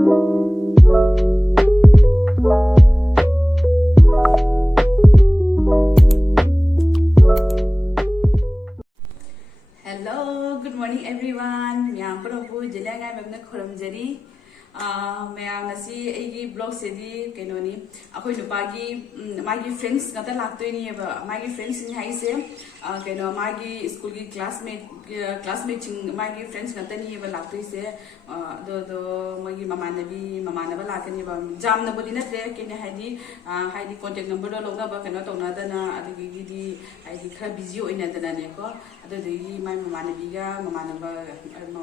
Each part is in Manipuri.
Hello, good morning everyone. Myam Purapu Jilangai Mamna Khoramjari. Myam nasi agi blog sedi kenoni. Ako nupagi magi friends kata lakto ini ya magi friends ini hai se keno magi school ki classmate ching magi friends kata ni ya lakto ise do magi mama naba lakani ba jam na bodi na tre kene haidi contact number do logna ba keno tona dana adigi di haidi khara busy oina dana ne ko adigi mai mama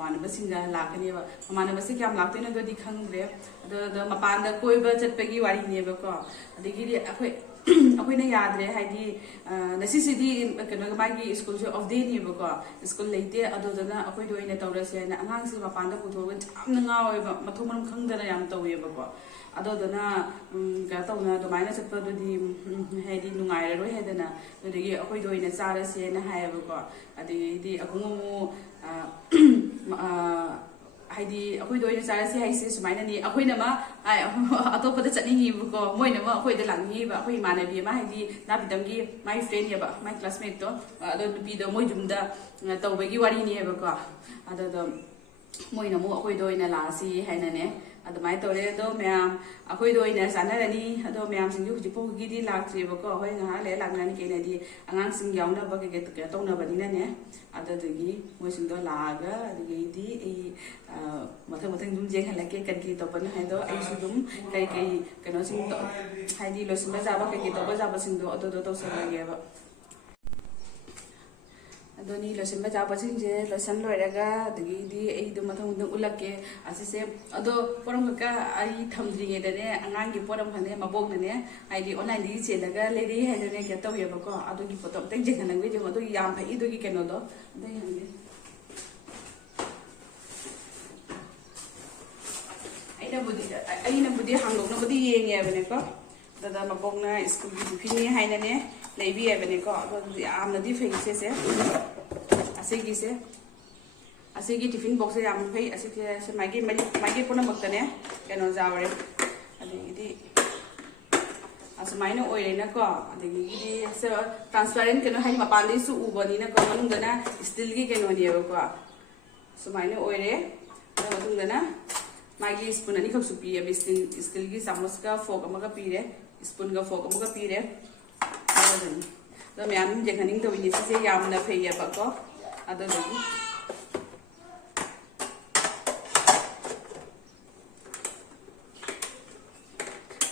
naba singa lakani ba mama naba se kyam lakto na do di khangre do mapanda koi ba chatpagi wari ne ba ko adigi di akoi na yadre haidi nasisidi keno magi school of day ni ba ko school leite ado dana akoi do ina tawrase na angang si mapanda putho jamna ngawe ba mathong manam khangdana yam tawe ba ko ado dana ka tawna do maina chatpa do di haidi nungai ro hedana adigi akoi do ina charase na hai ba ko adigi di akungu haidi akoi do ina charase haise sumaina ni akoi na ma atopa da chani bu ko moina ma akoi da langi ba akoi manabi ma haidi na bidamgi my friend ya ba my classmate to ado nupi do moi jumda tawbagi wari ni ba ko ado do moina mo akoi do ina la si haina ne ado mai tore do myam akoi do ina sanarani ado myam sing hu jipo gi di laktre ba ko hoi nga le laknani ke na di angang sing yauna ba ke tawna ba ni na ne ado gi moi sing do laga adi di mathang dum jeng halake kan ki to pan hai do ai su dum kai kano sing to hai di lo sim ba ja ba ke to ba ja ba sing do ado do to sa ge ba adoni lo sim ba ja ba sing je lo san lo raga dagi di ai do mathang dum ulake asise ado poram ka ai thamdri ge da ne angang gi poram khane mabok ne ai di online di che daga le ri hai ne ke to ye ba ko ado gi photo teng jeng nang ge ado yam phai do gi keno do dai hange aina budi hangok na budi yeng ya bene ko dada mabok na school gi fini haina ne leibi ya bene ko ado am na di fei se asigi tiffin box ya am fei asigi se magi pona makta ne keno jawre adigi di asmaina oire na ko adigi di se transparent keno hai mapan di su ubani na ko manung dana steel gi keno ni ko sumaina oire da matung dana magi spoon ani khak su pi abi steel gi samus ka fork amaga pire spoon ga fork amaga pire adani do myam jenghaning to ini se yam na phei ya ba ko adani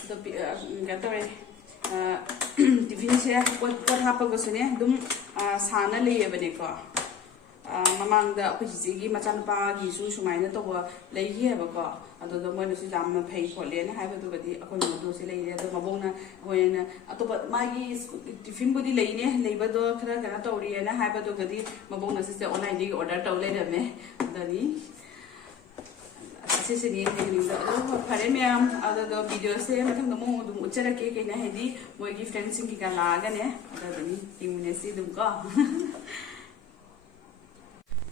do ga to re tiffin se pot ha pa go sune dum sana le ya bane ko mamang da akhoi gi machanpa gi su sumaina to ba lei hi ba ko ado do moi su jam na phei khole na hai ba do gadi akhoi mo do se lei re do mabong na hoina atoba magi tiffin bodi lei ne lei ba do khara kana to ri na hai ba do gadi mabong na se online di order to le me dani ase se ni ni do phare myam ado do video se mathang do mo dum uchara ke na hedi moi gi friends sing ki ka la ga ne ado dani timune si dum ko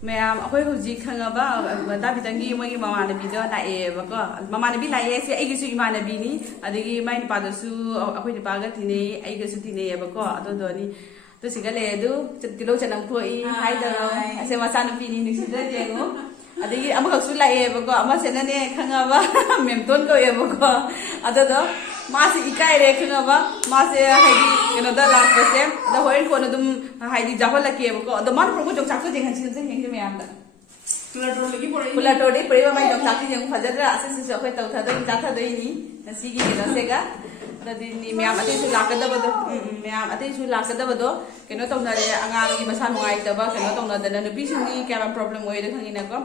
मैम अखोई हुजी खंगबा दाबी तंगी मोगी मामानबी दो लाए बको मामानबी लाए से आइगसु इमानबी नि अदगी माइ निपादसु अखोई निपागा तिने आइगसु तिने बको अदो दोनी तो सिगले दु तिलो चनम खोई हाय दो असे मसानबी नि निसिदा देगो अदगी अमखसु लाए बको अमा सेनने खंगबा मेमतोन को ये बको अदो दो मासे इकाय रे खंगबा मासे हाइदी कनो दा लापसे द होइन कोन दुम हाइदी जाहो लके बको द मान प्रोगो जोक चाको जेंग हसिन जेंग हेंग मे आमदा पुला टोडी परेवा माइ जोक चाकि जेंग फजरा असे से अखोय तौथा दो जाथा दोइनी नसिगी केनो सेगा ददिनी म्याम अते सु लाकदबदो म्याम अते सु लाकदबदो केनो तौनारे अंगांगी मसा नुगाइ दबा केनो तौनादना नुबी सिंगी केबा प्रॉब्लम ओइदे खंगिना को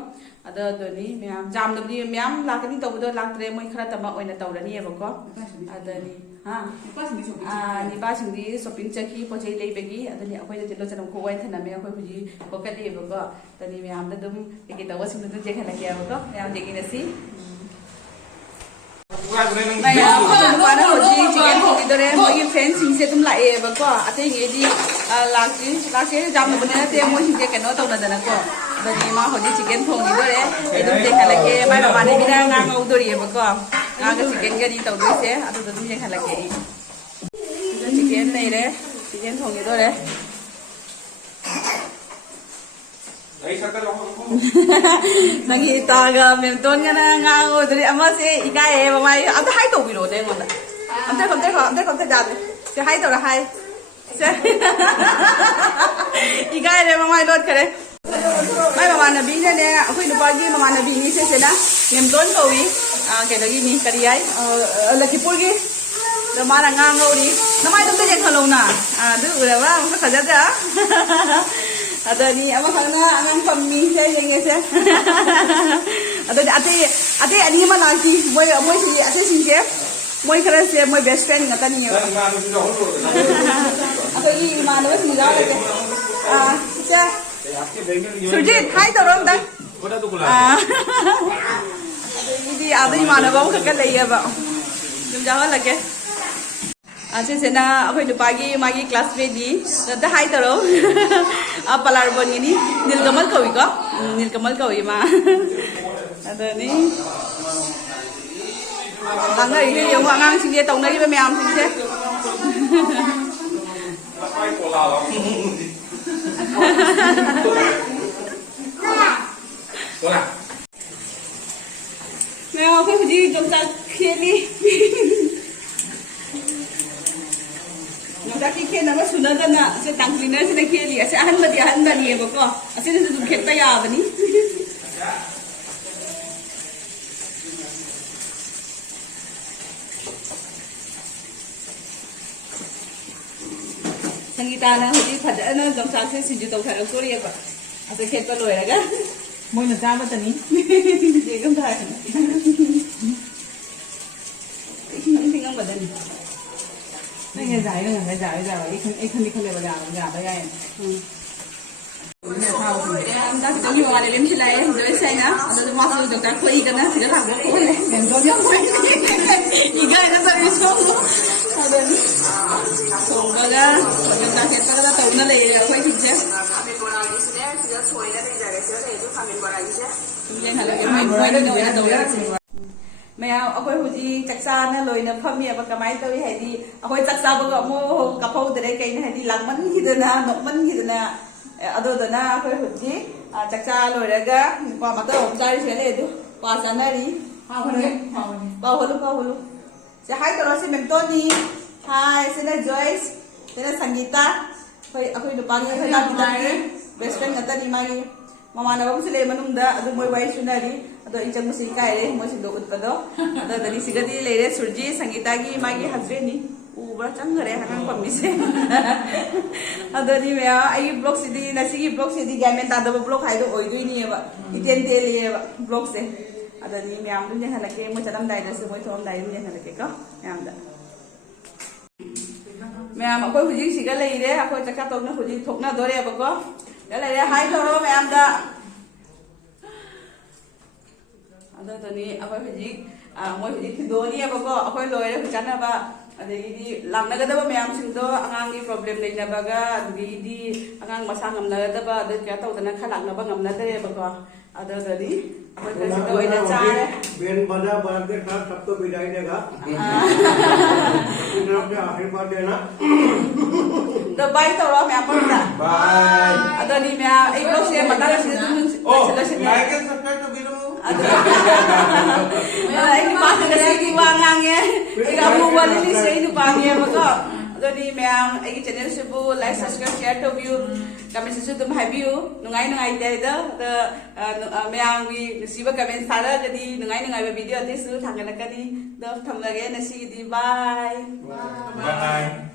अदा दोनी म्याम जाम दबदी म्याम लाकनी तौबदो लाक्त्रे मोइ खरा तमा ओइना तौरनी एबको अदनी हा निपा सिंगी शॉपिंग चकी पोचै लेबगी अदनी अखोय तिलो चनम को वाइन थनमे अखोय हुजी कोकली एबको तनी म्याम द दम एके दवा सिंग द जेखला के एबको म्याम जेगिनसी पाना होजी चिकन थोड़ी दरे मोई फ्रेंड्स सिंसे तुम लाए बको अते ये दी लाके जाम बने ते मोई सिंसे केनो तौना दना को ꯑꯗꯨꯗꯤ ꯃꯥ ꯍꯧꯖꯤꯛ ꯆꯤꯛꯀꯟ ꯊꯣꯡꯈꯤꯗꯣꯔꯦ ꯑꯩ ꯑꯗꯨꯝ ꯌꯦꯡꯍꯜꯂꯛꯀꯦ ꯃꯥꯏ ꯃꯃꯥꯟꯅꯕꯤꯅ ꯉꯥ ꯉꯧꯗꯣꯔꯤꯑꯕꯀꯣ ꯉꯥꯒ ꯆꯤꯛꯀꯟꯒꯅꯤ ꯇꯧꯗꯣꯏꯁꯦ ꯑꯗꯨꯗ ꯑꯗꯨꯝ ꯌꯦꯡꯍꯜꯂꯛꯀꯦ ꯑꯩ chicken này đấy chicken thùng như tôi đấy nãy ta ga mềm tôn cái na ngang rồi thì em mới sẽ cái em mà mày anh thấy hai tủ bị đổ đây mà anh thấy không thấy đạt cái hai tủ là hai cái này mà mày đốt cái đấy mày mà bạn là bí này nè khuyên được bao nhiêu mà bạn là bí như thế nào mềm tôn cầu ý cái đó gì cái gì ấy là cái pui cái rồi mà là ngang rồi đi nó mai tôi thấy không nè đứa rồi mà nó khởi ra đó ada ni apa kana angan pammi saya yang saya ada ani mana lagi moi si ate sing ke moi kira saya moi best friend ngata ni ada ni mana wes ni gawe ke cha Sujit hai torom dah ada ni mana bawa ke lai ya ba jom jalan lagi Asyik na aku itu pagi magi kelas ready, dah hai taro, apa larbon ini, nilkamal kau iko, nilkamal kau ima, ada ni, angga ini yang wangang sih dia tahu lagi bermiam sih sih, Nah, aku pergi dokter kini. Tapi kena nama sudah dah nak, saya tangklina saya nak keli, saya ahan badi ya bapa, saya tu tu kita ya bani. Sanggita na hudi pada na gamsa saya sinju tahu saya aku ya bapa, saya kita loy lagi. Mau nak apa tadi? Dia gamsa. Tinggal badan. Nãy nghe giải rồi, ít không để vào đây anh. Dah kita ni orang lelaki lah, jadi saya na, ada masuk doktor kau ikan na, sudah tak boleh. Yang kau yang kau Ikan na tak bisa. Ada ni, songga, doktor kita kata tahu na leh, kau ikut je. Kemudian kalau main ni dia tahu. Mày akwai huji chaksa na loi na phami aba kamai tawi haidi akwai chaksa ba mo kapau dere kai na haidi langman hidana nokman hidana ado dana akwai huji chaksa loi raga pa mata om jari sele du pa sanari pa holu se hai to se mem to ni hai se na Joyce se na Sangeeta akwai du pangi se na best friend ngata ni magi mama na babu sile manungda adu moi wai sunari ado inchang musi kai re mo si do utpado ado dani sigadi le re Surji Sangeeta gi magi hazre ni ubra changare hanang pamise ado ni me ai blog sidi na sigi blog sidi gamen ta do blog hai do oi dui ni ba iten te le blog se ado ni me am dun halake mo chadam dai da se mo thom dai ni halake ko am da me am ko huji siga le re ko chaka to na huji thokna dore ba ko đây là hai thằng mẹ em đã, ada tadi apa hiji, mau hiji tidur ni apa ko, aku lawyer aku cakap apa, ada ini lam naga dah mẹ em sing tu, angang ni problem lain apa ga, ada ini angang masa ngam naga dah, ada kaya tahu tanah khalang apa ngam naga dah apa ko, ada tadi apa kasih tahu ini cara. Ben pada barang ke saat Sabtu bidai dega. Tapi nanti akhir pada nak. The bye to mẹ em không đã. Bye. Ada ni mẹ em blog saya mana kasih tu, like and subscribe to video. Ini pasal kasi kiwangannya, kamu wali ni saya itu panggil apa? Jadi memang ini channel sebu like subscribe share to view kami sesuatu tu view nungai dia itu memang di siapa kami salah jadi nungai video itu sudah tanggal kali dah tanggal lagi nasi di bye. Bye.